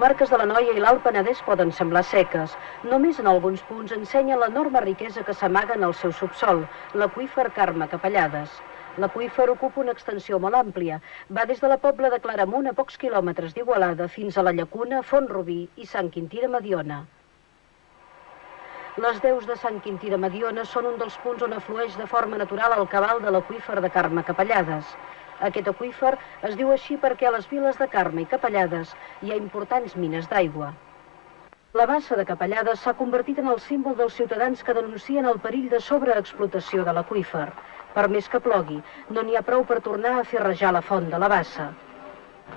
comarques de l'Anoia i l'Alt Penedès poden semblar seques. Només en alguns punts ensenya l'enorme riquesa que s'amaga en el seu subsol, l'aqüífer Carme Capellades. L'aqüífer ocupa una extensió molt àmplia. Va des de la Pobla de Claramunt a pocs quilòmetres d'Igualada fins a la Llacuna, Font-rubí i Sant Quintí de Mediona. Les deus de Sant Quintí de Mediona són un dels punts on aflueix de forma natural el cabal de l'aqüífer de Carme Capellades. Aquest aqüífer es diu així perquè a les viles de Carme i Capellades hi ha importants mines d'aigua. La bassa de Capellades s'ha convertit en el símbol dels ciutadans que denuncien el perill de sobreexplotació de l'aqüífer. Per més que plogui, no n'hi ha prou per tornar a fer rajar la font de la bassa.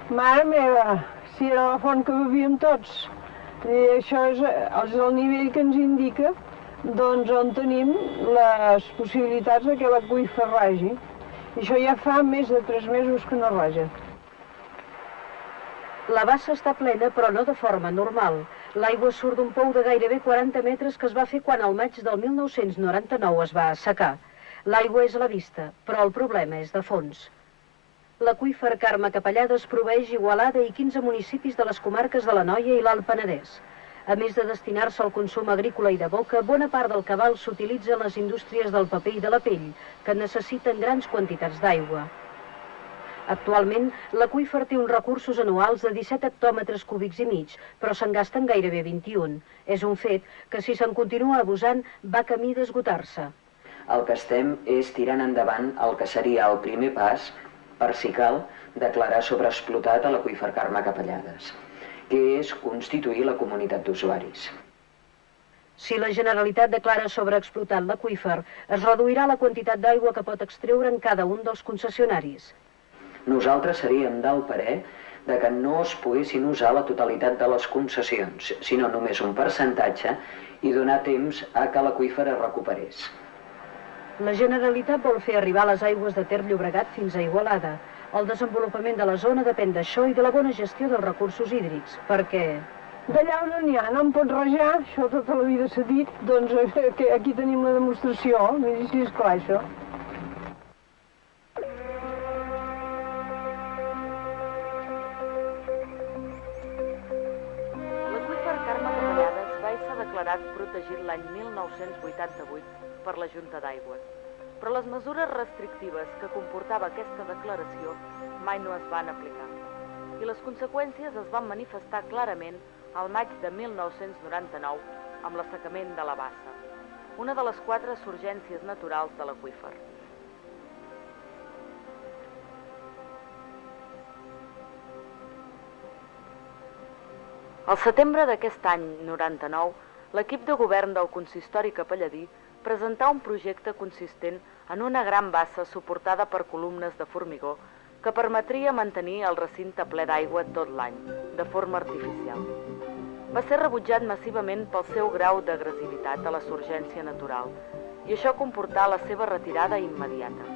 Mare meva, si era la font que bevíem tots. I això és el nivell que ens indica doncs, on tenim les possibilitats que l'aqüífer ragi. I això ja fa més de 3 mesos que no raja. La bassa està plena, però no de forma normal. L'aigua surt d'un pou de gairebé 40 metres que es va fer quan al maig del 1999 es va assecar. L'aigua és a la vista, però el problema és de fons. L'aqüífer Carme Capellades proveeix Igualada i 15 municipis de les comarques de l'Anoia i l'Alt Penedès. A més de destinar-se al consum agrícola i de boca, bona part del cabal s'utilitza en les indústries del paper i de la pell, que necessiten grans quantitats d'aigua. Actualment, l'aqüífer té uns recursos anuals de 17 hectòmetres cúbics i mig, però se'n gasten gairebé 21. És un fet que, si se'n continua abusant, va camí d'esgotar-se. El que estem és tirant endavant el que seria el primer pas per si cal declarar sobreexplotat a l'aqüífer Carme Capellades, que és constituir la comunitat d'usuaris. Si la Generalitat declara sobreexplotat l'aqüífer, es reduirà la quantitat d'aigua que pot extreure en cada un dels concessionaris. Nosaltres seríem del parer que no es poguessin usar la totalitat de les concessions, sinó només un percentatge i donar temps a que l'aqüífer es recuperés. La Generalitat vol fer arribar les aigües de Ter Llobregat fins a Igualada. El desenvolupament de la zona depèn d'això i de la bona gestió dels recursos hídrics, perquè... D'allà on n'hi ha, no en pot rajar, això tota la vida s'ha dit, doncs aquí tenim la demostració, miri si és clar això. L'aqüífer Carme Capellades va ésser declarat protegit l'any 1988 per la Junta d'Aigües, però les mesures restrictives que comportava aquesta declaració mai no es van aplicar. I les conseqüències es van manifestar clarament al maig de 1999 amb l'assecament de la bassa, una de les 4 surgències naturals de l'aqüífer. Al setembre d'aquest any 99, l'equip de govern del consistori capelladí presentà un projecte consistent en una gran bassa suportada per columnes de formigó que permetria mantenir el recinte ple d'aigua tot l'any, de forma artificial. Va ser rebutjat massivament pel seu grau d'agressivitat a la surgència natural i això comportà la seva retirada immediata.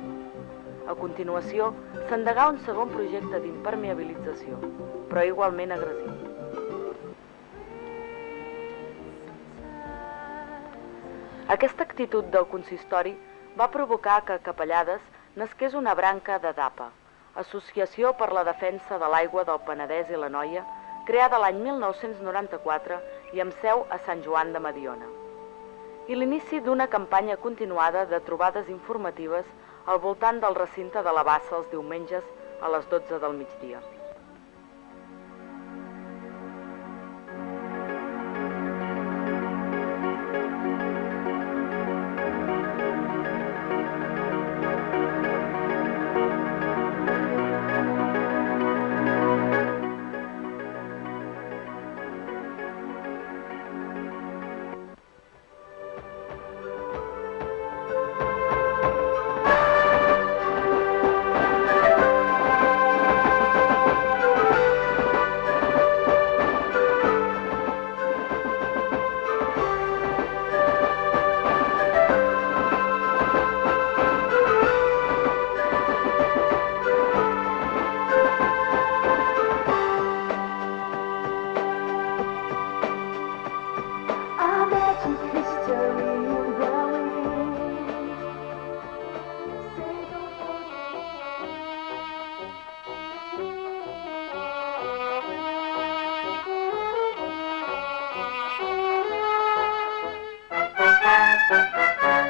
A continuació, s'endegà un segon projecte d'impermeabilització, però igualment agressiu. Aquesta actitud del consistori va provocar que a Capellades nasqués una branca de DAPA, Associació per la Defensa de l'Aigua del Penedès i l'Anoia, creada l'any 1994 i amb seu a Sant Joan de Mediona. I l'inici d'una campanya continuada de trobades informatives al voltant del recinte de la bassa els diumenges a les 12 del migdia.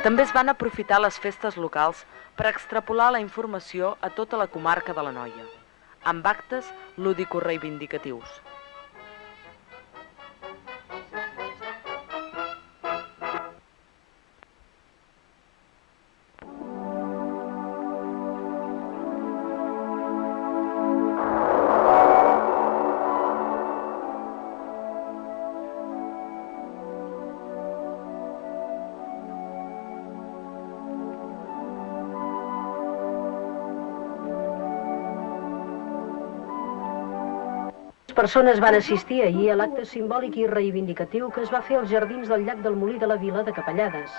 També es van aprofitar les festes locals per extrapolar la informació a tota la comarca de l'Anoia, amb actes lúdico-reivindicatius. Persones van assistir ahir a l'acte simbòlic i reivindicatiu que es va fer als jardins del llac del Molí de la Vila de Capellades,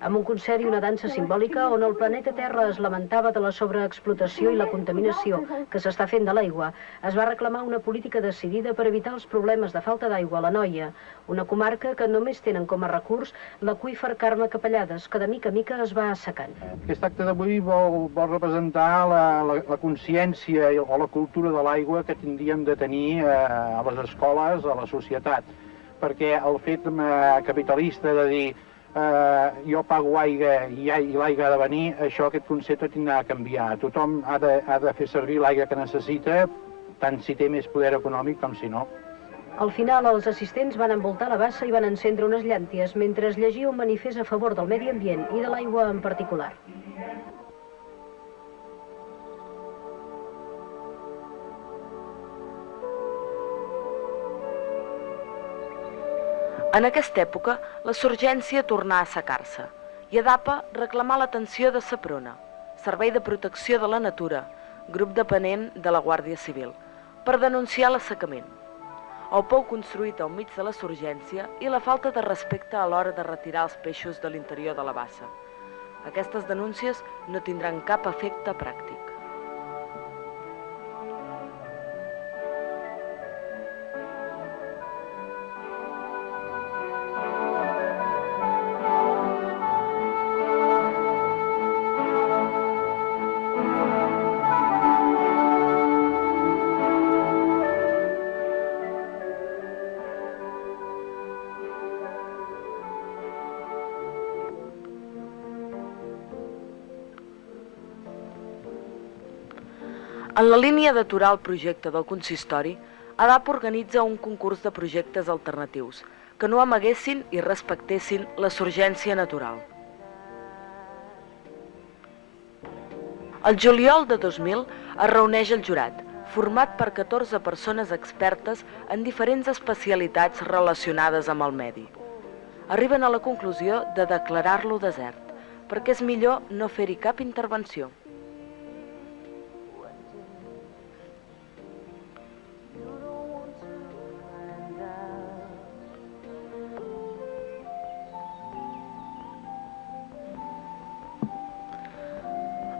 amb un concert i una dansa simbòlica on el planeta Terra es lamentava de la sobreexplotació i la contaminació que s'està fent de l'aigua. Es va reclamar una política decidida per evitar els problemes de falta d'aigua a l'Anoia, una comarca que només tenen com a recurs l'aqüífer Carme Capellades, que de mica a mica es va assecant. Aquest acte d'avui vol representar la consciència o la cultura de l'aigua que tindríem de tenir a les escoles, a la societat, perquè el fet capitalista de dir jo pago aigua i l'aigua ha de venir, aquest concepte tindrà de canviar. Tothom ha de fer servir l'aigua que necessita, tant si té més poder econòmic com si no. Al final, els assistents van envoltar la bassa i van encendre unes llànties mentre es llegia un manifest a favor del medi ambient i de l'aigua en particular. En aquesta època, la Surgència tornà a assecar-se i ADAPA reclamà l'atenció de Seprona, Servei de Protecció de la Natura, grup dependent de la Guàrdia Civil, per denunciar l'assecament, el pou construït al mig de la Surgència i la falta de respecte a l'hora de retirar els peixos de l'interior de la bassa. Aquestes denúncies no tindran cap efecte pràctic. En la línia d'aturar el projecte del consistori, ADAPA organitza un concurs de projectes alternatius que no amaguessin i respectessin la surgència natural. El juliol de 2000 es reuneix el jurat, format per 14 persones expertes en diferents especialitats relacionades amb el medi. Arriben a la conclusió de declarar-lo desert, perquè és millor no fer-hi cap intervenció.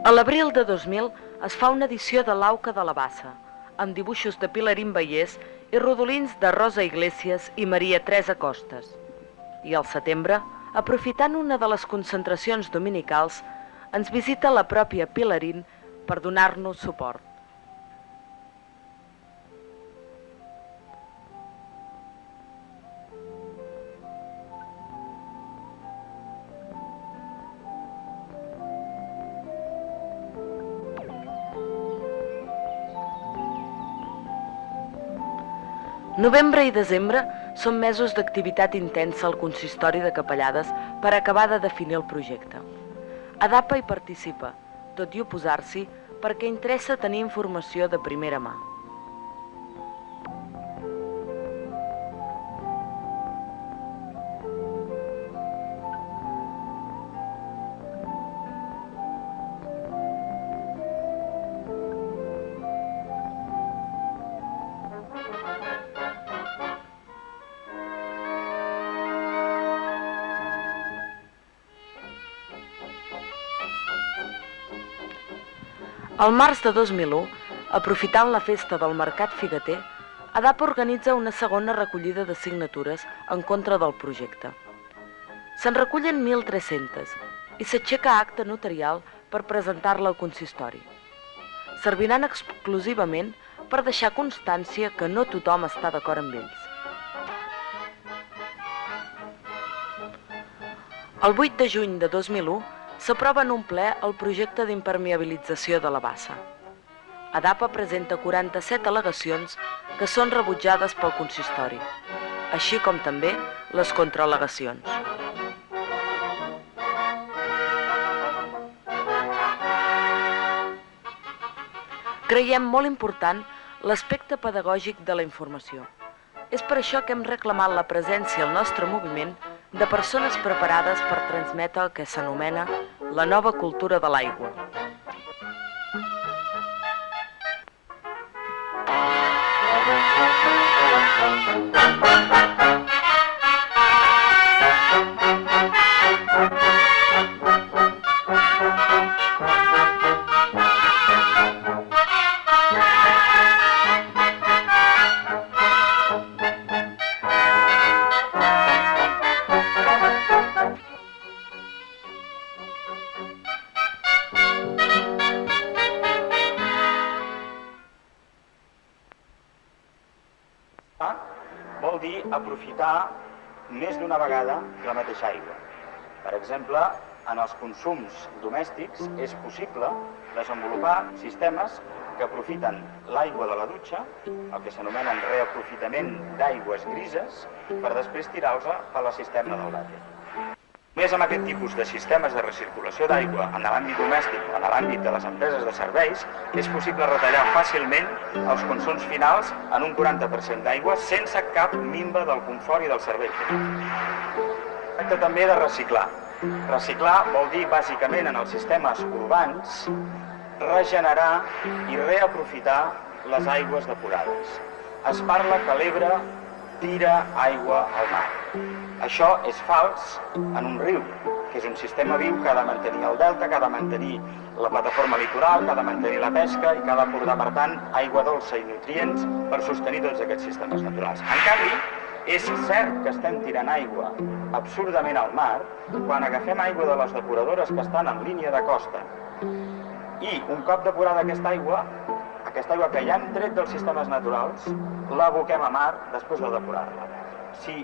A l'abril de 2000 es fa una edició de l'Auca de la Bassa, amb dibuixos de Pilarín Vallès i rodolins de Rosa Iglesias i Maria Teresa Costes. I al setembre, aprofitant una de les concentracions dominicals, ens visita la pròpia Pilarín per donar-nos suport. Novembre i desembre són mesos d'activitat intensa al consistori de Capellades per acabar de definir el projecte. ADAPA hi participa, tot i oposar-s'hi, perquè interessa tenir informació de primera mà. Al març de 2001, aprofitant la festa del Mercat Figueter, ADAPA organitza una segona recollida de signatures en contra del projecte. Se'n recullen 1.300 i s'aixeca acte notarial per presentar-la al consistori. Serviran exclusivament per deixar constància que no tothom està d'acord amb ells. El 8 de juny de 2001 s'aprova en un ple el projecte d'impermeabilització de la bassa. ADAPA presenta 47 al·legacions que són rebutjades pel consistori, així com també les contraal·legacions. Creiem molt important l'aspecte pedagògic de la informació. És per això que hem reclamat la presència al nostre moviment de persones preparades per transmetre el que s'anomena la nova cultura de l'aigua. Vol dir aprofitar més d'una vegada la mateixa aigua. Per exemple, en els consums domèstics és possible desenvolupar sistemes que aprofiten l'aigua de la dutxa, el que s'anomenen reaprofitament d'aigües grises, per després tirar-los a la cisterna del vàter. Només amb aquest tipus de sistemes de recirculació d'aigua en l'àmbit domèstic o en l'àmbit de les empreses de serveis és possible retallar fàcilment els consums finals en un 40% d'aigua sense cap minva del confort i del servei. Tracta també de reciclar. Reciclar vol dir, bàsicament, en els sistemes urbans, regenerar i reaprofitar les aigües depurades. Es parla que l'Ebre tira aigua al mar. Això és fals en un riu, que és un sistema viu que ha de mantenir el delta, que ha de mantenir la plataforma litoral, que ha de mantenir la pesca i que ha d'aportar, per tant, aigua dolça i nutrients per sostenir tots aquests sistemes naturals. En canvi, és cert que estem tirant aigua absurdament al mar quan agafem aigua de les depuradores que estan en línia de costa i un cop depurada aquesta aigua que ja hem tret dels sistemes naturals, l'aboquem a mar després de depurar-la. Si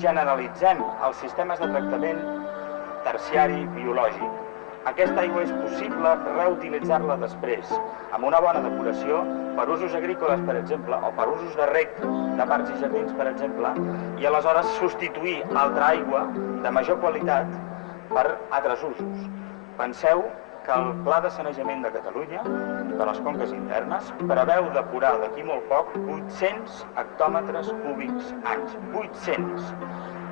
generalitzem els sistemes de tractament terciari biològic, aquesta aigua és possible reutilitzar-la després, amb una bona depuració, per usos agrícoles, per exemple, o per usos de reg de parcs i jardins, per exemple, i aleshores substituir altra aigua de major qualitat per altres usos. Penseu que el Pla de Sanejament de Catalunya, de les conques internes, preveu depurar d'aquí molt poc 800 hectòmetres cúbics anys. 800!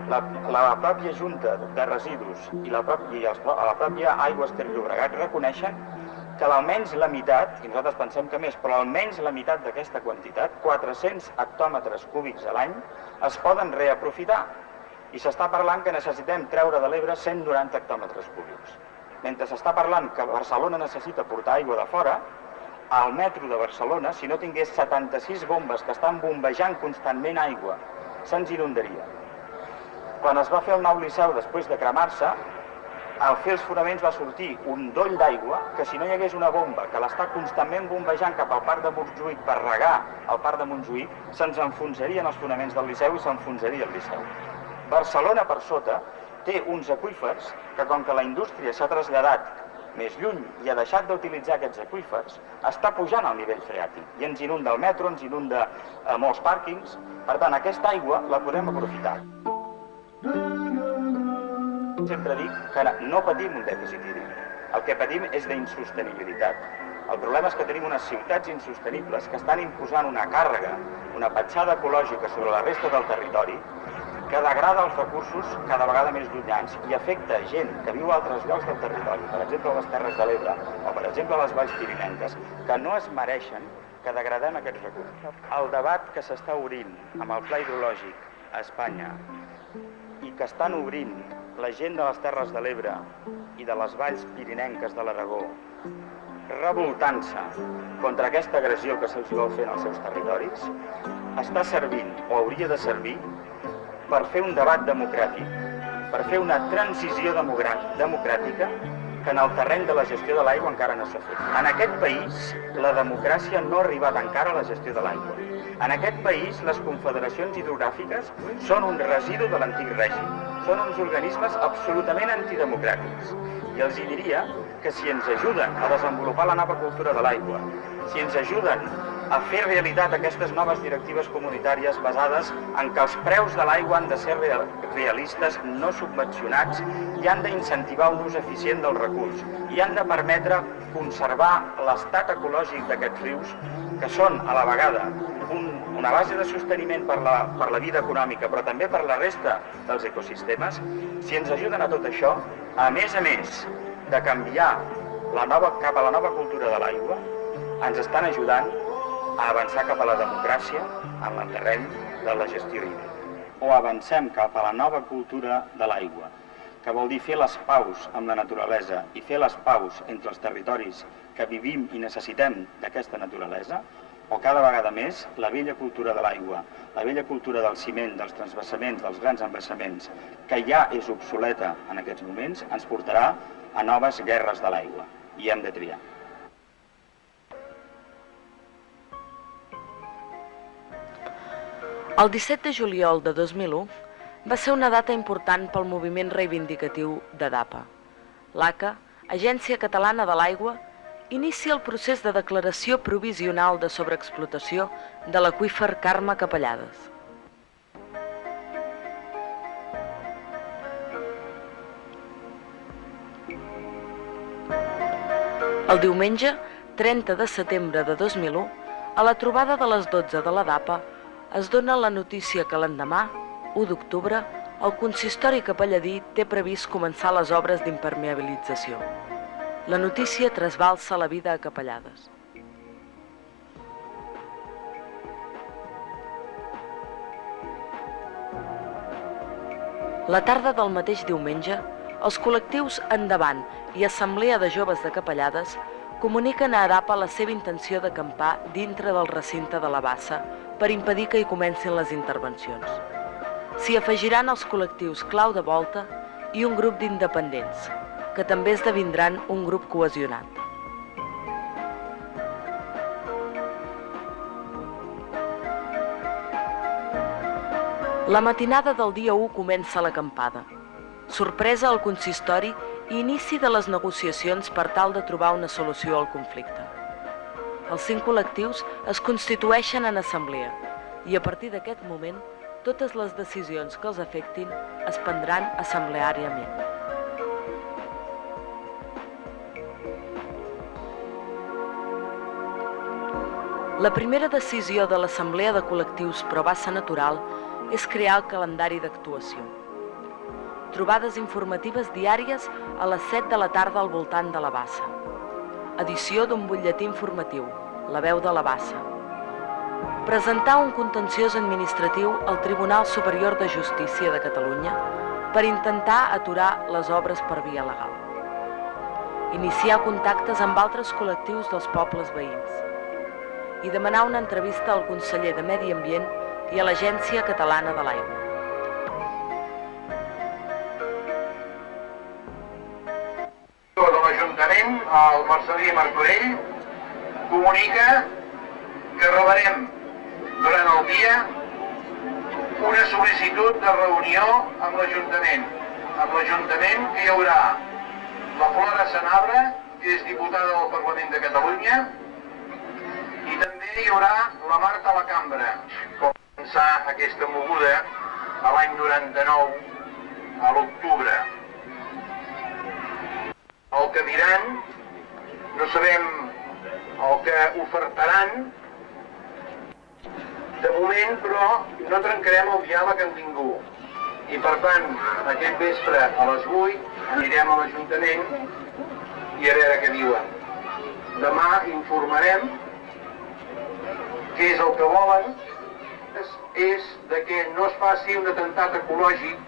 La pròpia Junta de Residus i la pròpia Aigües Ter Llobregat reconeixen que almenys la meitat, i nosaltres pensem que més, però almenys la meitat d'aquesta quantitat, 400 hectòmetres cúbics a l'any, es poden reaprofitar. I s'està parlant que necessitem treure de l'Ebre 190 hectòmetres cúbics. Mentre s'està parlant que Barcelona necessita portar aigua de fora, al metro de Barcelona, si no tingués 76 bombes que estan bombejant constantment aigua, se'ns inundaria. Quan es va fer el nou Liceu després de cremar-se, al fer els fonaments va sortir un doll d'aigua que si no hi hagués una bomba que l'està constantment bombejant cap al parc de Montjuïc per regar el parc de Montjuïc, se'ns enfonsarien els fonaments del Liceu i s'enfonsaria el Liceu. Barcelona, per sota, té uns aqüífers que, com que la indústria s'ha traslladat més lluny i ha deixat d'utilitzar aquests aqüífers, està pujant el nivell freàtic i ens inunda el metro, ens inunda molts pàrquings. Per tant, aquesta aigua la podem aprofitar. Sempre dic que no patim un dèficit hídric. El que patim és d'insostenibilitat. El problema és que tenim unes ciutats insostenibles que estan imposant una càrrega, una petjada ecològica sobre la resta del territori que degrada els recursos cada vegada més llunyans i afecta gent que viu a altres llocs del territori, per exemple a les Terres de l'Ebre o per exemple a les Valls Pirinenques, que no es mereixen que degradem aquests recursos. El debat que s'està obrint amb el pla hidrològic a Espanya i que estan obrint la gent de les Terres de l'Ebre i de les Valls Pirinenques de l'Aragó, revoltant-se contra aquesta agressió que se'ls vol fer en els seus territoris, està servint o hauria de servir per fer un debat democràtic, per fer una transició democràtica que en el terreny de la gestió de l'aigua encara no s'ha fet. En aquest país, la democràcia no ha arribat encara a la gestió de l'aigua. En aquest país, les confederacions hidrogràfiques són un residu de l'antic règim. són uns organismes absolutament antidemocràtics. I els diria que si ens ajuden a desenvolupar la nova cultura de l'aigua, si ens ajuden a fer realitat aquestes noves directives comunitàries basades en que els preus de l'aigua han de ser realistes, no subvencionats, i han d'incentivar un ús eficient del recurs, i han de permetre conservar l'estat ecològic d'aquests rius, que són a la vegada una base de sosteniment per la vida econòmica, però també per la resta dels ecosistemes. Si ens ajuden a tot això, a més de canviar cap a la nova cultura de l'aigua, ens estan ajudant a avançar cap a la democràcia en el terreny de la gestió hídrica. O avancem cap a la nova cultura de l'aigua, que vol dir fer les paus amb la naturalesa i fer les paus entre els territoris que vivim i necessitem d'aquesta naturalesa, o cada vegada més la vella cultura de l'aigua, la vella cultura del ciment, dels transvasaments, dels grans embassaments, que ja és obsoleta en aquests moments, ens portarà a noves guerres de l'aigua, i hem de triar. El 17 de juliol de 2001 va ser una data important pel moviment reivindicatiu d'ADAPA. L'ACA, Agència Catalana de l'Aigua, inicia el procés de declaració provisional de sobreexplotació de l'aqüífer Carme Capellades. El diumenge, 30 de setembre de 2001, a la trobada de les 12 de l'ADAPA, es dona la notícia que l'endemà, 1 d'octubre, el consistori capelladí té previst començar les obres d'impermeabilització. La notícia trasbalsa la vida a Capellades. La tarda del mateix diumenge, els col·lectius Endavant i Assemblea de Joves de Capellades comuniquen a ADAPA la seva intenció d'acampar dintre del recinte de la bassa per impedir que hi comencin les intervencions. S'hi afegiran els col·lectius Clau de Volta i un grup d'independents, que també esdevindran un grup cohesionat. La matinada del dia 1 comença l'acampada. Sorpresa al consistori i inici de les negociacions per tal de trobar una solució al conflicte. Els 5 col·lectius es constitueixen en assemblea i a partir d'aquest moment totes les decisions que els afectin es prendran assembleàriament. La primera decisió de l'Assemblea de Col·lectius Pro Bassa Natural és crear el calendari d'actuació. Trobades informatives diàries a les 7 de la tarda al voltant de la bassa. Edició d'un butlletí informatiu, La veu de la bassa. Presentar un contenciós administratiu al Tribunal Superior de Justícia de Catalunya per intentar aturar les obres per via legal. Iniciar contactes amb altres col·lectius dels pobles veïns i demanar una entrevista al conseller de Medi Ambient i a l'Agència Catalana de l'Aigua. De l'Ajuntament, el Marcelí Martorell, comunica que rebrem durant el dia una sol·licitud de reunió amb l'Ajuntament. Amb l'Ajuntament que hi haurà la Flora Sanabra, que és diputada del Parlament de Catalunya, i també hi haurà la Marta Lacambra. Com començar aquesta moguda a l'any 99, a l'octubre. El que diran, no sabem el que ofertaran, de moment, però, no trencarem el diàleg amb ningú. I, per tant, aquest vespre a les 8 anirem a l'Ajuntament i a veure què diuen. Demà informarem què és el que volen, és de que no es faci un atemptat ecològic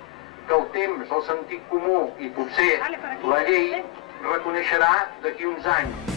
que el temps, el sentit comú i potser la llei reconeixerà d'aquí uns anys.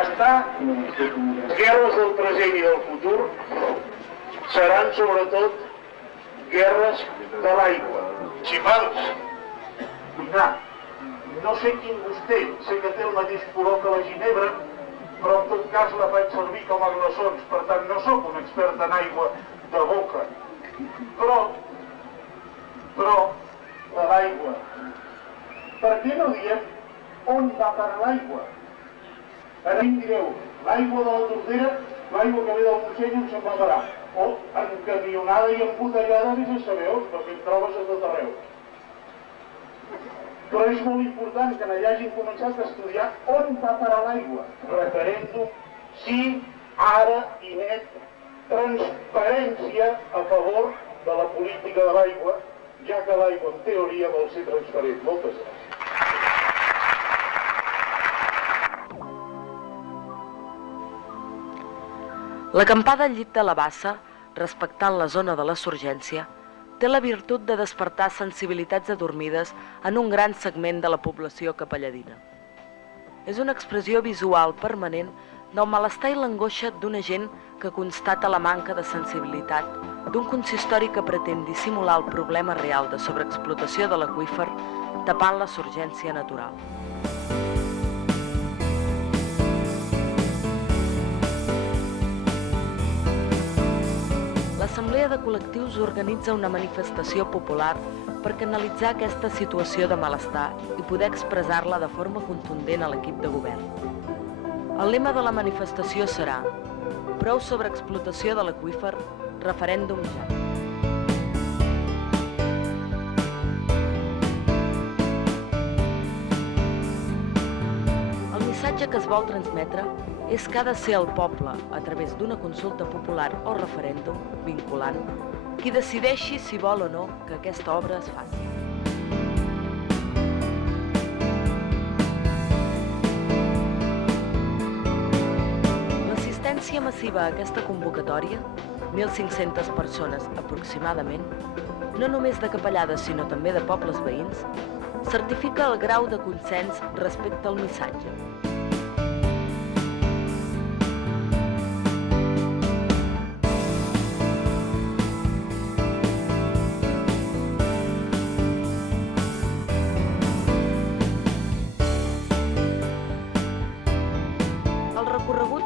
està, guerres del present i del futur seran sobretot guerres de l'aigua. Xipals, dinar. No sé quin vostè, sé que té el mateix color que la ginebra, però en tot cas la faig servir com a glaçons, per tant no sóc un expert en aigua de boca. Però l'aigua. Per què no diem on va per l'aigua? Ara em direu, l'aigua de la Tordera, l'aigua que ve del Montseny on se'n va parar. O encamionada i embotellada, vés a saber on, perquè et trobes a tot arreu. Però és molt important que allà hagin començat a estudiar on va parar l'aigua. Referèndum, sí, ara i net, transparència a favor de la política de l'aigua, ja que l'aigua en teoria vol ser transparent. Moltes gràcies. L'acampada al llit de la bassa, respectant la zona de la surgència, té la virtut de despertar sensibilitats adormides en un gran segment de la població capelladina. És una expressió visual permanent del malestar i l'angoixa d'una gent que constata la manca de sensibilitat d'un consistori que pretén dissimular el problema real de sobreexplotació de l'aqüífer tapant la surgència natural. L'Assemblea de Col·lectius organitza una manifestació popular per canalitzar aquesta situació de malestar i poder expressar-la de forma contundent a l'equip de govern. El lema de la manifestació serà «Prou sobreexplotació de l'aqüífer, referèndum ja». El missatge que es vol transmetre és que ha de ser el poble, a través d'una consulta popular o referèndum vinculant, qui decideixi si vol o no que aquesta obra es faci. L'assistència massiva a aquesta convocatòria, 1.500 persones aproximadament, no només de capellades sinó també de pobles veïns, certifica el grau de consens respecte al missatge.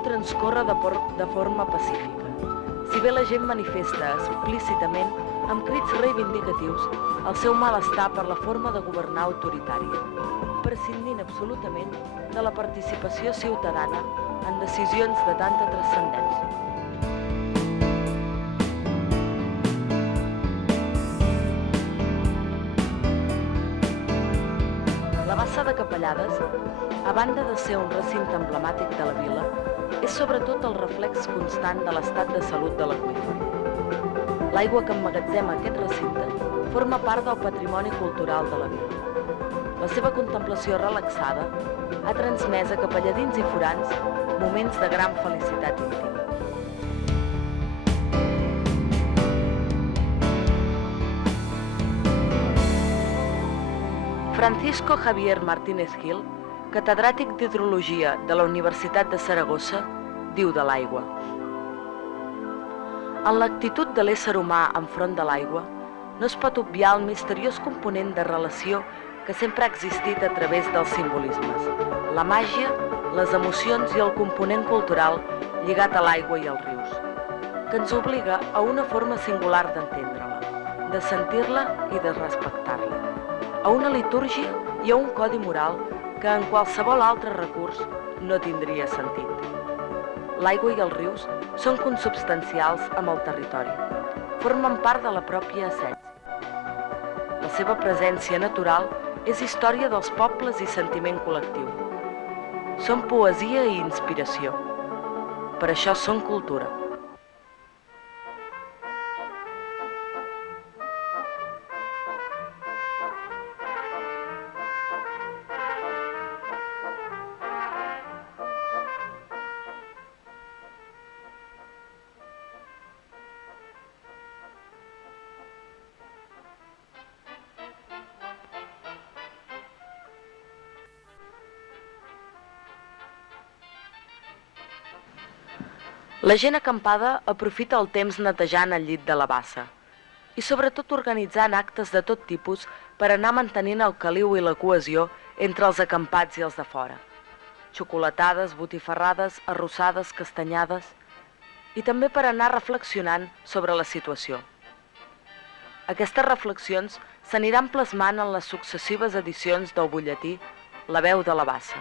Transcorre de forma pacífica. Si bé la gent manifesta explícitament, amb crits reivindicatius, el seu malestar per la forma de governar autoritària, prescindint absolutament de la participació ciutadana en decisions de tanta transcendència. La bassa de Capellades, a banda de ser un recinte emblemàtic de la vila, és sobretot el reflex constant de l'estat de salut de l'aqüífer. L'aigua que emmagatzema aquest recinte forma part del patrimoni cultural de la vila. La seva contemplació relaxada ha transmès a capelladins i forans moments de gran felicitat íntima. Francisco Javier Martínez Gil, catedràtic d'Hidrologia de la Universitat de Saragossa, diu de l'aigua: en l'actitud de l'ésser humà enfront de l'aigua no es pot obviar el misteriós component de relació que sempre ha existit a través dels simbolismes, la màgia, les emocions i el component cultural lligat a l'aigua i als rius, que ens obliga a una forma singular d'entendre-la, de sentir-la i de respectar-la, a una litúrgia i a un codi moral que en qualsevol altre recurs no tindria sentit. L'aigua i els rius són consubstancials amb el territori, formen part de la pròpia essència. La seva presència natural és història dels pobles i sentiment col·lectiu. Són poesia i inspiració. Per això són cultura. La gent acampada aprofita el temps netejant el llit de la bassa i sobretot organitzant actes de tot tipus per anar mantenint el caliu i la cohesió entre els acampats i els de fora. Xocolatades, botifarrades, arrossades, castanyades i també per anar reflexionant sobre la situació. Aquestes reflexions s'aniran plasmant en les successives edicions del butlletí La veu de la bassa.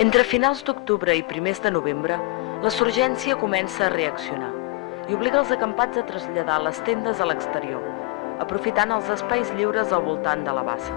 Entre finals d'octubre i primers de novembre, la Surgència comença a reaccionar i obliga els acampats a traslladar les tendes a l'exterior, aprofitant els espais lliures al voltant de la bassa.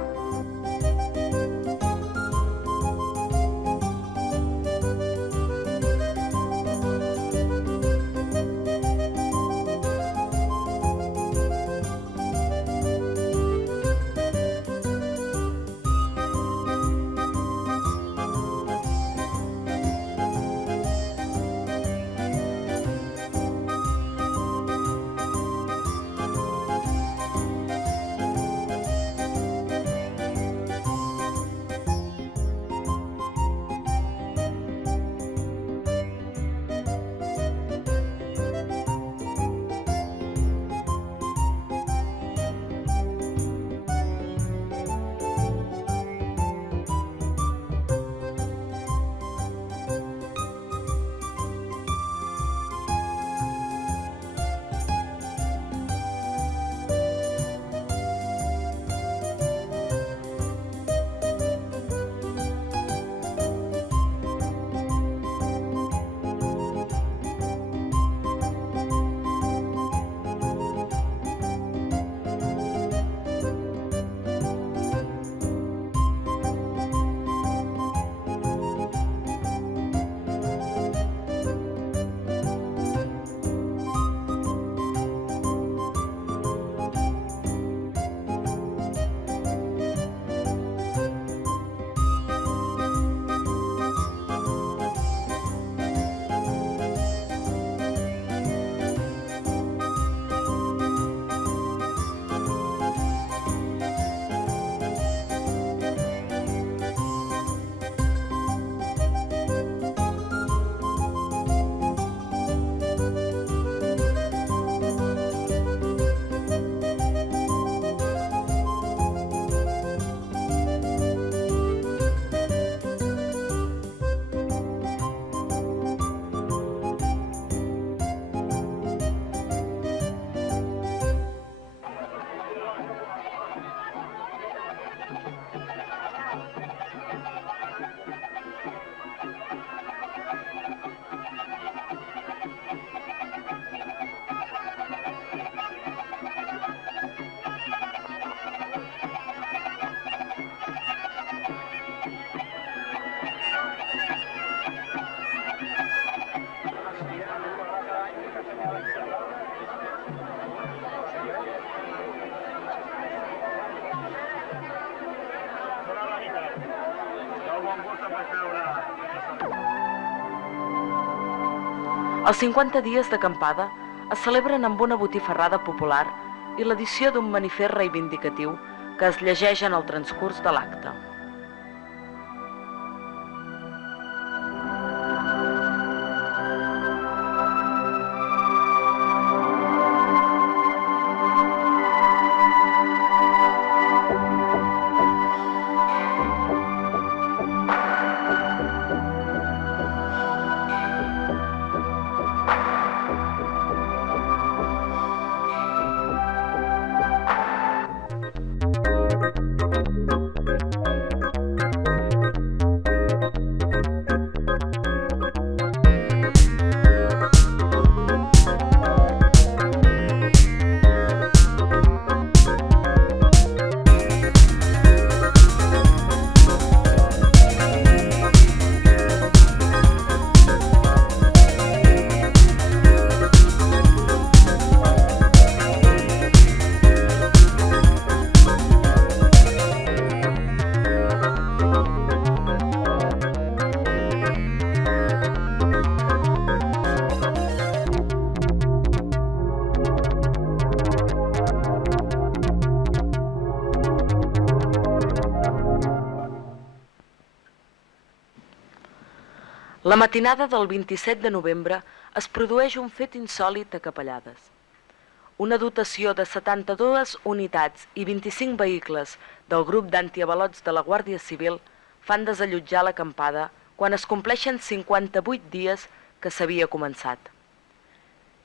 Els 50 dies d'acampada es celebren amb una botifarrada popular i l'edició d'un manifest reivindicatiu que es llegeix en el transcurs de l'acte. La matinada del 27 de novembre es produeix un fet insòlit a Capellades. Una dotació de 72 unitats i 25 vehicles del grup d'antiavalots de la Guàrdia Civil fan desallotjar l'acampada quan es compleixen 58 dies que s'havia començat.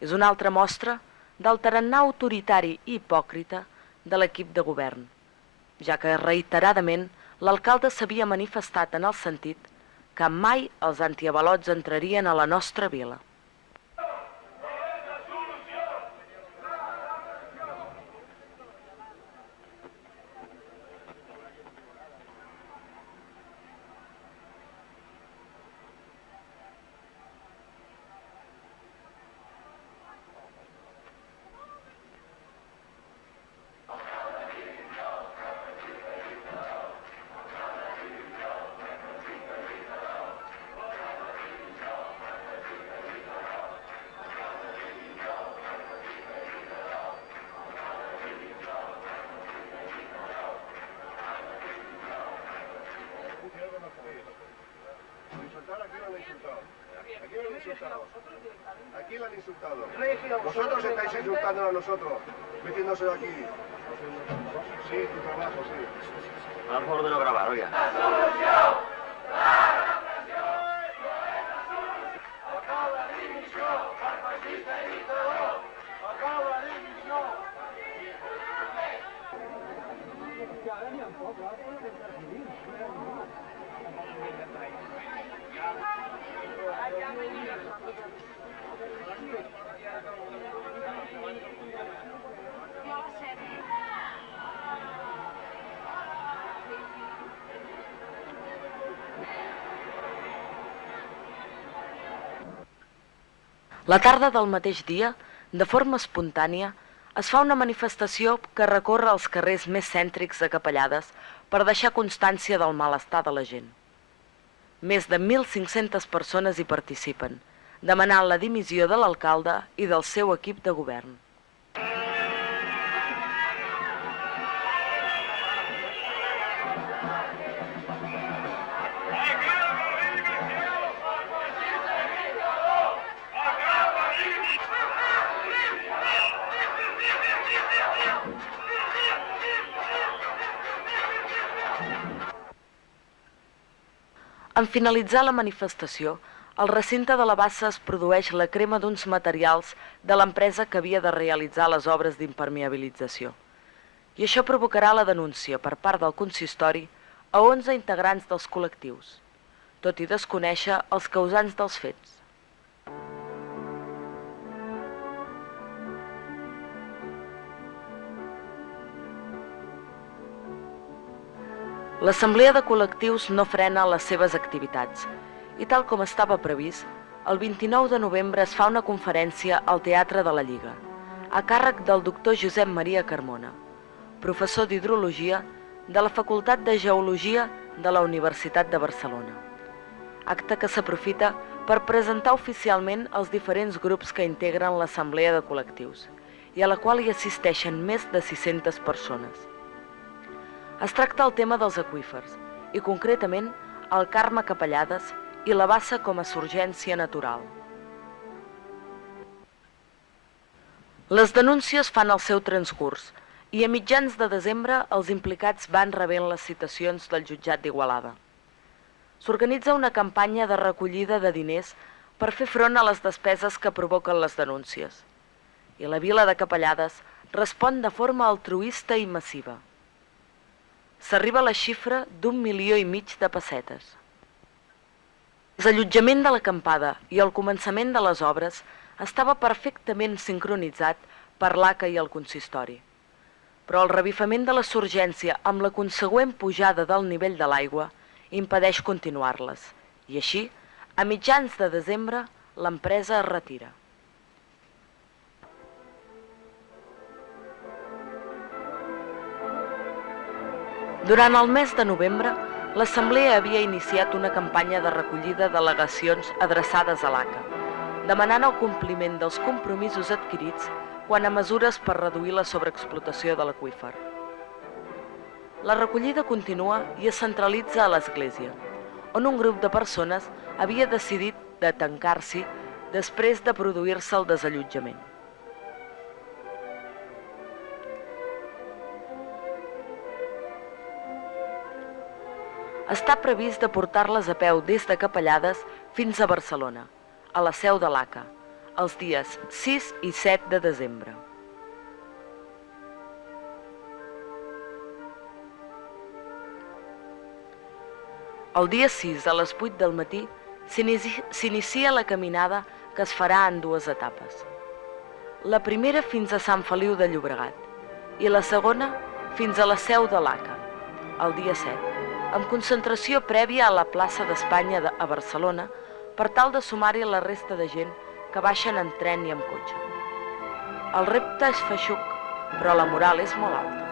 És una altra mostra del tarannà autoritari i hipòcrita de l'equip de govern, ja que reiteradament l'alcalde s'havia manifestat en el sentit que mai els antiavalots entrarien a la nostra vila. Aquí la han insultado. Vosotros estáis insultando a nosotros, metiéndose aquí. Sí, tu trabajo, sí. A favor de no grabar, oiga. La tarda del mateix dia, de forma espontània, es fa una manifestació que recorre els carrers més cèntrics de Capellades per deixar constància del malestar de la gent. Més de 1.500 persones hi participen, demanant la dimissió de l'alcalde i del seu equip de govern. En finalitzar la manifestació, al recinte de la bassa es produeix la crema d'uns materials de l'empresa que havia de realitzar les obres d'impermeabilització. I això provocarà la denúncia per part del consistori a 11 integrants dels col·lectius, tot i desconèixer els causants dels fets. L'assemblea de col·lectius no frena les seves activitats i, tal com estava previst, el 29 de novembre es fa una conferència al Teatre de la Lliga, a càrrec del doctor Josep Maria Carmona, professor d'Hidrologia de la Facultat de Geologia de la Universitat de Barcelona. Acte que s'aprofita per presentar oficialment els diferents grups que integren l'Assemblea de Col·lectius i a la qual hi assisteixen més de 600 persones. Es tracta el tema dels aqüífers i concretament el Carme Capellades i la bassa com a surgència natural. Les denúncies fan el seu transcurs i a mitjans de desembre els implicats van rebent les citacions del jutjat d'Igualada. S'organitza una campanya de recollida de diners per fer front a les despeses que provoquen les denúncies. I la vila de Capellades respon de forma altruista i massiva. S'arriba a la xifra d'1,5 milió de pessetes. El desallotjament de l'acampada i el començament de les obres estava perfectament sincronitzat per l'ACA i el consistori. Però el revifament de la surgència amb la consegüent pujada del nivell de l'aigua impedeix continuar-les, i així, a mitjans de desembre, l'empresa es retira. Durant el mes de novembre, l'Assemblea havia iniciat una campanya de recollida d'al·legacions adreçades a l'ACA, demanant el compliment dels compromisos adquirits quant a mesures per reduir la sobreexplotació de l'aqüífer. La recollida continua i es centralitza a l'església, on un grup de persones havia decidit de tancar-s'hi després de produir-se el desallotjament. Està previst de portar-les a peu des de Capellades fins a Barcelona, a la seu de l'ACA, els dies 6 i 7 de desembre. El dia 6, a les 8 del matí, s'inicia la caminada que es farà en 2 etapes. La primera fins a Sant Feliu de Llobregat i la segona fins a la seu de l'ACA, el dia 7, amb concentració prèvia a la plaça d'Espanya a Barcelona per tal de sumar-hi la resta de gent que baixen en tren i amb cotxe. El repte és feixuc, però la moral és molt alta.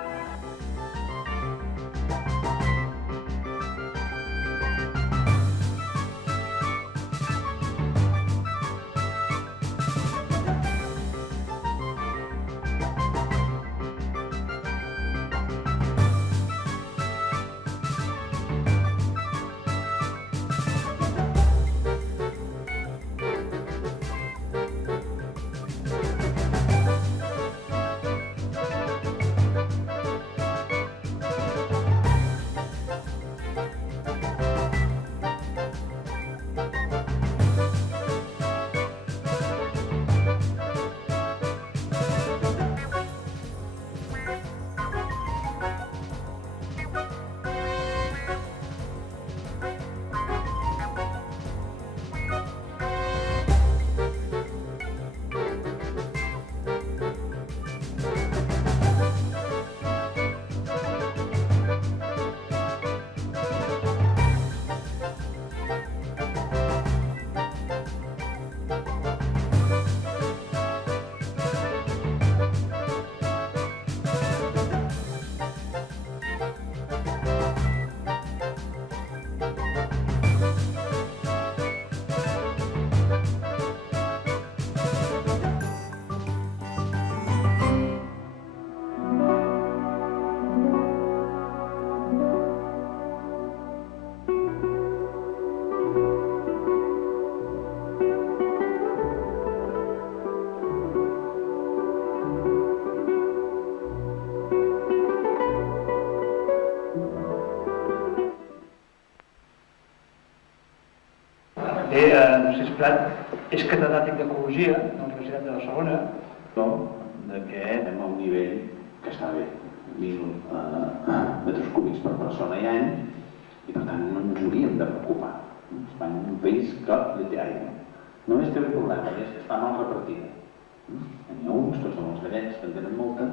Narcís Prat és catedràtic d'Ecologia de la Universitat de Barcelona. Que anem a un nivell que està bé, 1.000 metres cúbics per persona i any, i per tant no ens hauríem de preocupar. Espanya és un país que li té aigua. Només té un problema, és que està mal repartida. N'hi ha uns, que són els gallecs, que en tenen molta,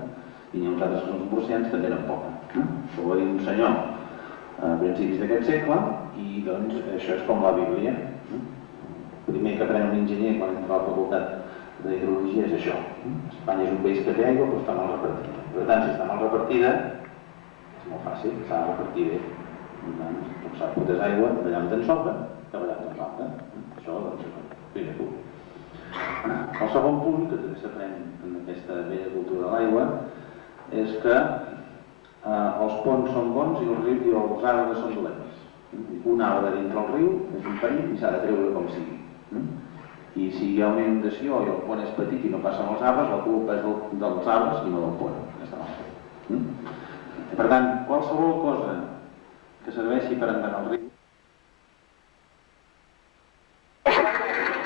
i n'hi ha uns altres que són els murcians, que en tenen poca. Això ho va dir un senyor a principis d'aquest segle, i doncs això és com la Bíblia. Primer que aprèn un enginyer quan entra a la facultat d'hidrologia és això. Espanya és un país que té aigua però està mal repartida. Per tant, si està mal repartida, és molt fàcil, s'ha de repartir bé. Doncs s'ha de fotre aigua d'allà on en sobra treballat amb l'altre. Això és el primer punt. El segon punt, que també s'aprèn en aquesta vella cultura de l'aigua, és que els ponts són bons i els arbres són dolents. Un arbre dintre el riu és un perill i s'ha de treure com sigui. I si hi ha una inundació i el pont és petit i no passen els arbres, la culpa és dels arbres i no del pont. Per tant, qualsevol cosa que serveixi per endegar el riu.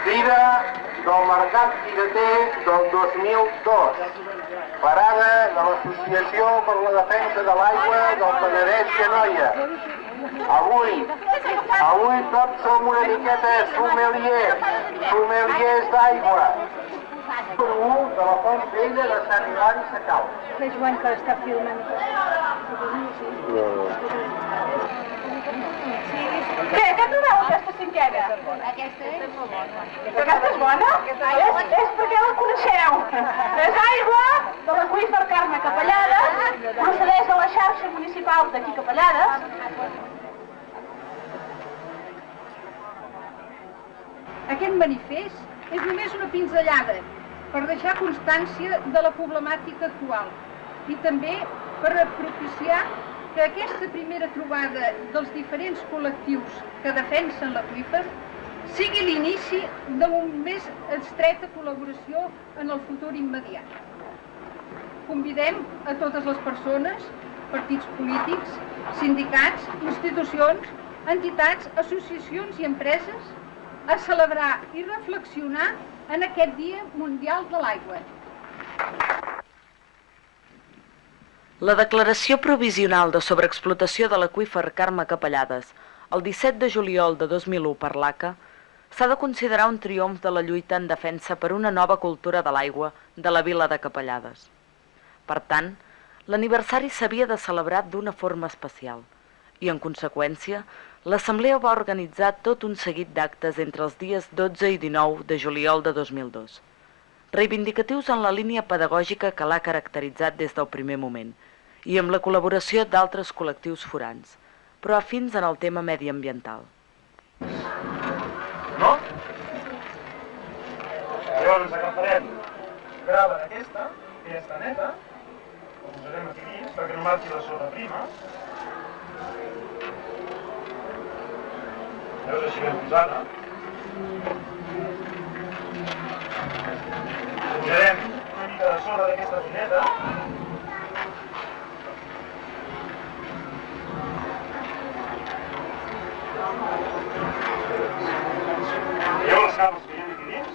Fira del Mercat Firater del 2002. Parada de l'Associació per la Defensa de l'Aigua del Penedès i Anoia. Avui tots som una miqueta sommeliers d'aigua. De la Font Vella de Sant Hilari Sacalm. És Joan que està filmant. Què trobeu aquesta cinquena? Aquesta és molt bona. Aquesta és bona? És perquè la coneixeu. És aigua de l'aqüífer Carme Capellades, procedeix de la xarxa municipal d'aquí Capellades. Aquest manifest és només una pinzellada per deixar constància de la problemàtica actual i també per propiciar que aquesta primera trobada dels diferents col·lectius que defensen l'aqüífer sigui l'inici d'una més estreta col·laboració en el futur immediat. Convidem a totes les persones, partits polítics, sindicats, institucions, entitats, associacions i empreses a celebrar i reflexionar en aquest Dia Mundial de l'Aigua. La declaració provisional de sobreexplotació de l'aqüífer Carme Capellades el 17 de juliol de 2001 per l'ACA s'ha de considerar un triomf de la lluita en defensa per una nova cultura de l'aigua de la vila de Capellades. Per tant, l'aniversari s'havia de celebrar d'una forma especial i, en conseqüència, l'Assemblea va organitzar tot un seguit d'actes entre els dies 12 i 19 de juliol de 2002, reivindicatius en la línia pedagògica que l'ha caracteritzat des del primer moment i amb la col·laboració d'altres col·lectius forans, però afins en el tema mediambiental. No? Llavors ens agafarem grava d'aquesta, que ja està neta, la posarem aquí dins perquè no marxi la sorra prima. Llavors així ben posada. Posarem una mica de sorra d'aquesta fineta. Veieu les capes que hi ha aquí dins?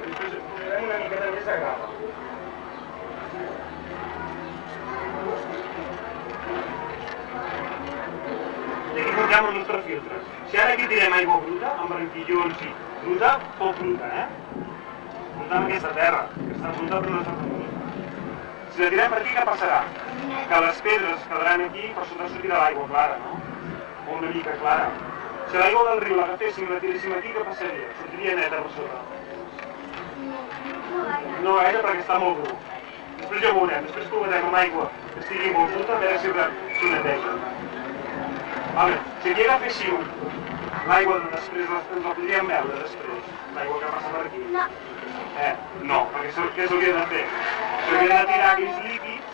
Després posarem una miqueta més de grava. I aquí portem el nostre filtre. Si ara aquí tirem aigua bruta, amb branquillons i bruta, tot bruta, Bruta en aquesta terra, que està bruta però no està bruta. Si la tirem per aquí, què passarà? Que les pedres quedaran aquí, per sota sortirà l'aigua clara, no? O una mica clara. Si l'aigua del riu l'agaféssim i la tiréssim aquí, què passaria? Sortiria neta per sota. No gaire perquè està molt bru. Després ja ho veurem, després que ho batem amb aigua que estigui molt bruta, a veure si ho neteja. Si aquí agaféssiu l'aigua de després, ens la podríem veure després, l'aigua que passa per aquí. No. No, perquè què s'hauria de fer? S'hauria de tirar aquells líquids.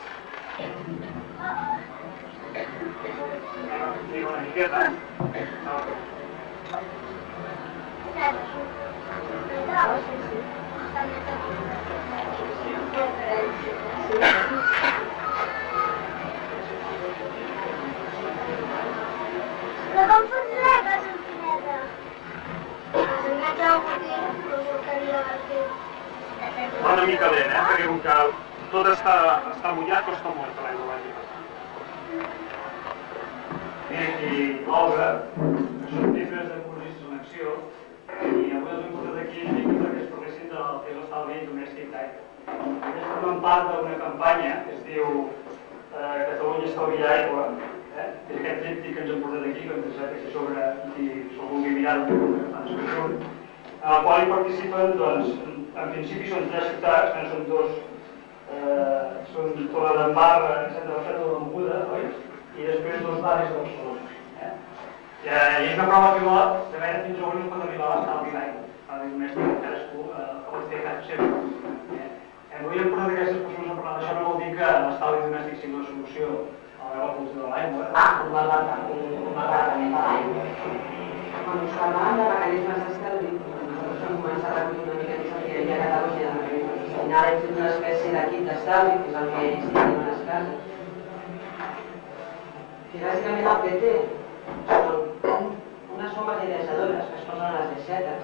Dic una miqueta. Però com funciona la sortineta? La sortineta Una mica lent, perquè com que tot està mullat, costa molt l'aigua, bàsica. I l'obra, que són membres de Ecologistes en Acció, i avui els hem portat aquí una mica perquè es parlessin del que és l'estalvi domèstic d'aigua. Ells formen part d'una campanya que es diu Catalunya estalvia aigua, que és aquest tríptic que ens han portat aquí, que ens ha fet sobre qui se'l vulgui mirar de conjunt, en el qual hi participen, doncs, en principi són 3 ciutats, que no són 2, són Torredembarra, Sant Sebastià de la Moguda, oi? I després 2 barris de Barcelona. I és una prova pilot de veure fins on es pot arribar a l'estalvi d'aigua. L'estalvi domèstic, cadascú el té a casa seva. Avui hem portat aquestes persones a parlar d'això, no vol dir que l'estalvi domèstic sigui la solució a la cultura de l'aigua. Com el malbaratament de l'aigua. Quan us parlàvem de mecanismes d'estalvi, nosaltres hem començat a recollir una mica més el que hi havia a Catalunya de mecanismes d'estalvi. Ara hem fet una espècie d'equip d'estalvi, que és el que ells tenim a les cases. Que bàsicament el que té són unes bombes idealitzadores que es posen a les deixetes.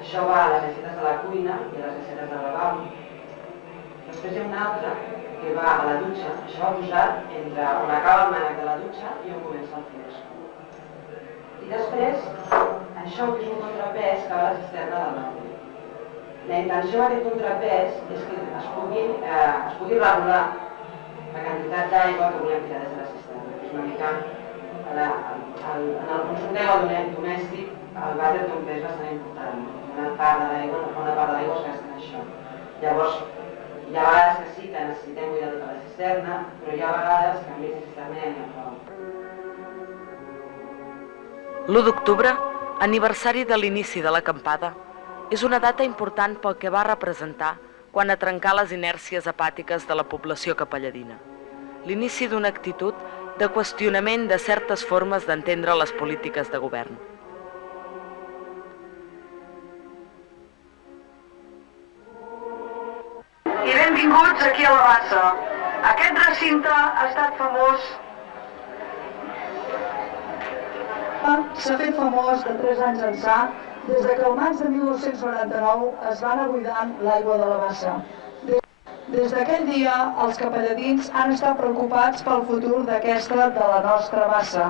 Això va a les deixetes de la cuina i a les deixetes del lavabo. Després hi ha una altra que va a la dutxa. Això va posat entre on acaba el mànec de la dutxa i on comença el fresc. I després, això que és un contrapès que va a la cisterna del bany. La intenció d'aquest contrapès és que es pugui regular la quantitat d'aigua que volem tirar des de la cisterna. És una mica en el consum d'aigua domèstic el vàter té un pes bastant important. Una part de l'aigua es gasta en això. Llavors, hi ha vegades que sí que necessitem buidar tota la cisterna, però hi ha vegades que enmig de cisterna ja n'hi ha prou. L'1 d'octubre, aniversari de l'inici de l'acampada, és una data important pel que va representar quan a trencar les inèrcies apàtiques de la població capelladina. L'inici d'una actitud de qüestionament de certes formes d'entendre les polítiques de govern. I benvinguts aquí a la Bassa. Aquest recinte ha estat famós. S'ha fet famós de 3 anys ençà, des que el maig de 1999 es va anar buidant l'aigua de la Bassa. Des d'aquell dia, els capelladins han estat preocupats pel futur d'aquesta de la nostra Bassa.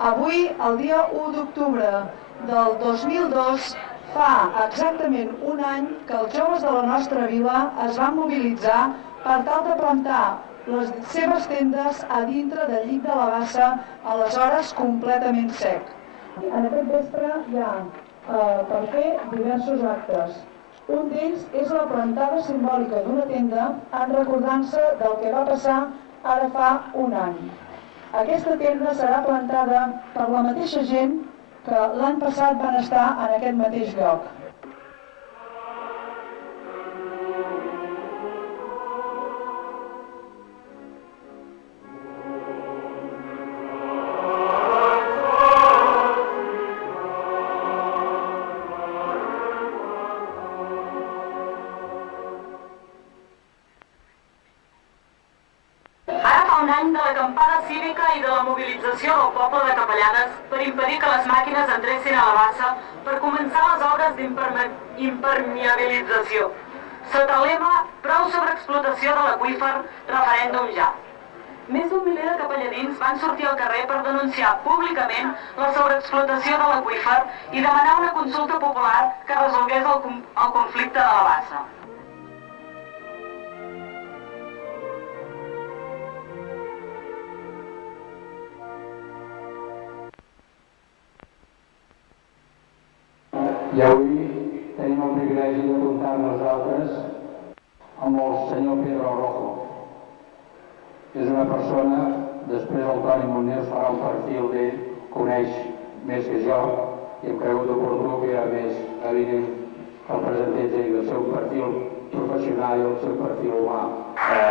Avui, el dia 1 d'octubre del 2002, fa exactament un any que els joves de la nostra vila es van mobilitzar per tal de plantar les seves tendes a dintre del llit de la Bassa, aleshores completament sec. En aquest vespre hi ha per fer diversos actes. Un d'ells és la plantada simbòlica d'una tenda en recordança del que va passar ara fa un any. Aquesta tenda serà plantada per la mateixa gent que l'any passat van estar en aquest mateix lloc. Un any de l'acampada cívica i de la mobilització del poble de Capellades per impedir que les màquines entressin a la Bassa per començar les obres d'impermeabilització. Sota el lema Prou sobreexplotació de l'aqüífer, referèndum ja. Més d'un miler de capelladins van sortir al carrer per denunciar públicament la sobreexplotació de l'aqüífer i demanar una consulta popular que resolgués el conflicte de la Bassa. I avui tenim el privilegi de comptar amb nosaltres amb el senyor Pedro Rojo. És una persona, després el Toni Moners farà un perfil d'ell, coneix més que jo, i hem cregut oportú que era més evident que el presentés ell del seu perfil professional i el seu perfil humà.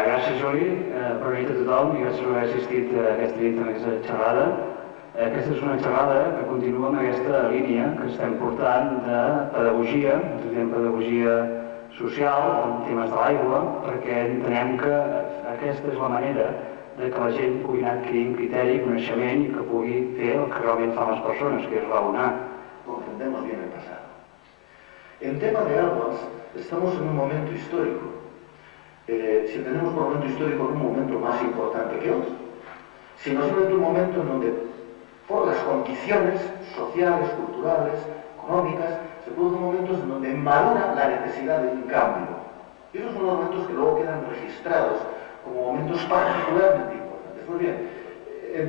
Gràcies, Juli, per venir a tothom i gràcies per haver assistit a aquesta nit en aquesta xerrada. Aquesta és una xerrada que continua amb aquesta línia que estem portant de pedagogia, en pedagogia social, en temes de l'aigua, perquè entenem que aquesta és la manera de que la gent pugui anar adquirint criteri, coneixement i que pugui fer el que realment fan les persones, que és raonar. Comprendemos bien el pasado. En tema de aguas, estamos en un momento histórico. Si tenemos un momento histórico, un momento más importante que otro. Si nos viene un momento en donde por las condiciones sociales, culturales, económicas, se producen momentos en donde madura la necesidad de un cambio. Y esos son los momentos que luego quedan registrados como momentos particularmente importantes. Pues bien,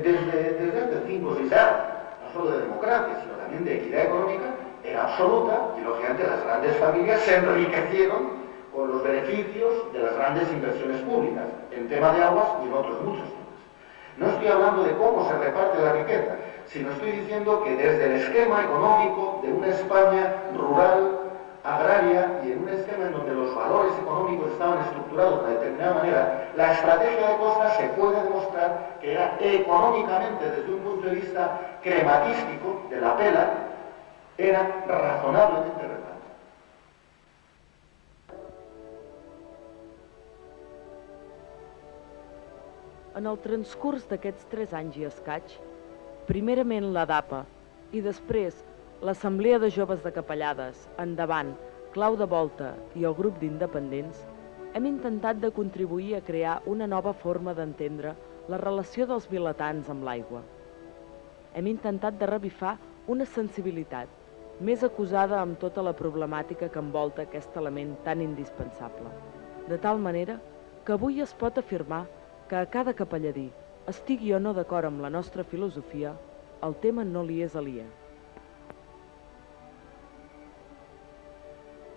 desde hace 5 o 6 años, no solo de democracia, sino también de equidad económica, era absoluta, y lógicamente las grandes familias se enriquecieron con los beneficios de las grandes inversiones públicas, en tema de aguas y en otros muchos temas. No estoy hablando de cómo se reparte la riqueza, sino estoy diciendo que desde el esquema económico de una España rural, agraria, y en un esquema en donde los valores económicos estaban estructurados de determinada manera, la estrategia de Costa se puede demostrar que era económicamente, desde un punto de vista crematístico de la pela, era razonablemente rentable. En el transcurs d'aquests 3 anys i escaig, primerament la DAPA i després l'Assemblea de Joves de Capellades, Endavant, Clau de Volta i el grup d'independents, hem intentat de contribuir a crear una nova forma d'entendre la relació dels vilatans amb l'aigua. Hem intentat de revifar una sensibilitat més acusada amb tota la problemàtica que envolta aquest element tan indispensable, de tal manera que avui es pot afirmar que a cada capelladí, estigui o no d'acord amb la nostra filosofia, el tema no li és aliè.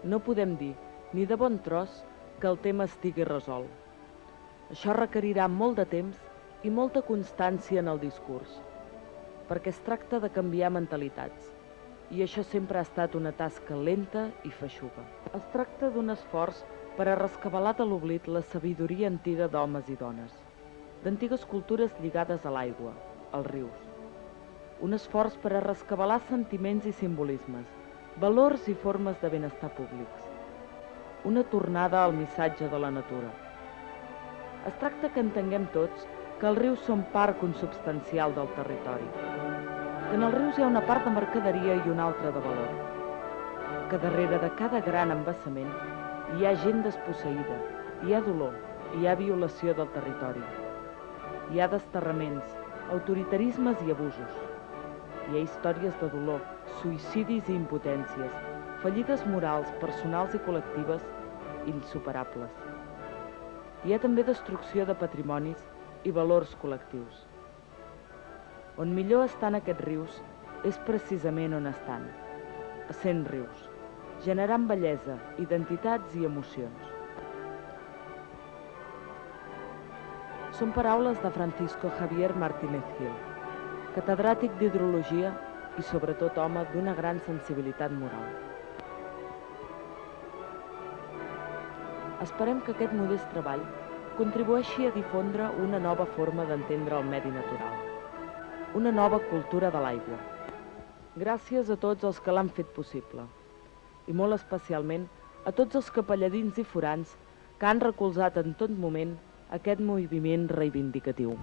No podem dir, ni de bon tros, que el tema estigui resolt. Això requerirà molt de temps i molta constància en el discurs, perquè es tracta de canviar mentalitats, i això sempre ha estat una tasca lenta i feixuga. Es tracta d'un esforç per a rescabalar de l'oblit la sabidoria antiga d'homes i dones, d'antigues cultures lligades a l'aigua, als rius. Un esforç per a rescabalar sentiments i simbolismes, valors i formes de benestar públics. Una tornada al missatge de la natura. Es tracta que entenguem tots que els rius són part consubstancial del territori, que en els rius hi ha una part de mercaderia i una altra de valor, que darrere de cada gran embassament hi ha gent desposseïda, hi ha dolor, hi ha violació del territori, hi ha desterraments, autoritarismes i abusos, hi ha històries de dolor, suïcidis i impotències, fallides morals, personals i col·lectives insuperables. Hi ha també destrucció de patrimonis i valors col·lectius. On millor estan aquests rius és precisament on estan, essent rius, generant bellesa, identitats i emocions. Són paraules de Francisco Javier Martínez Gil, catedràtic d'hidrologia i sobretot home d'una gran sensibilitat moral. Esperem que aquest modest treball contribueixi a difondre una nova forma d'entendre el medi natural, una nova cultura de l'aigua. Gràcies a tots els que l'han fet possible, i molt especialment a tots els capelladins i forans que han recolzat en tot moment aquest moviment reivindicatiu.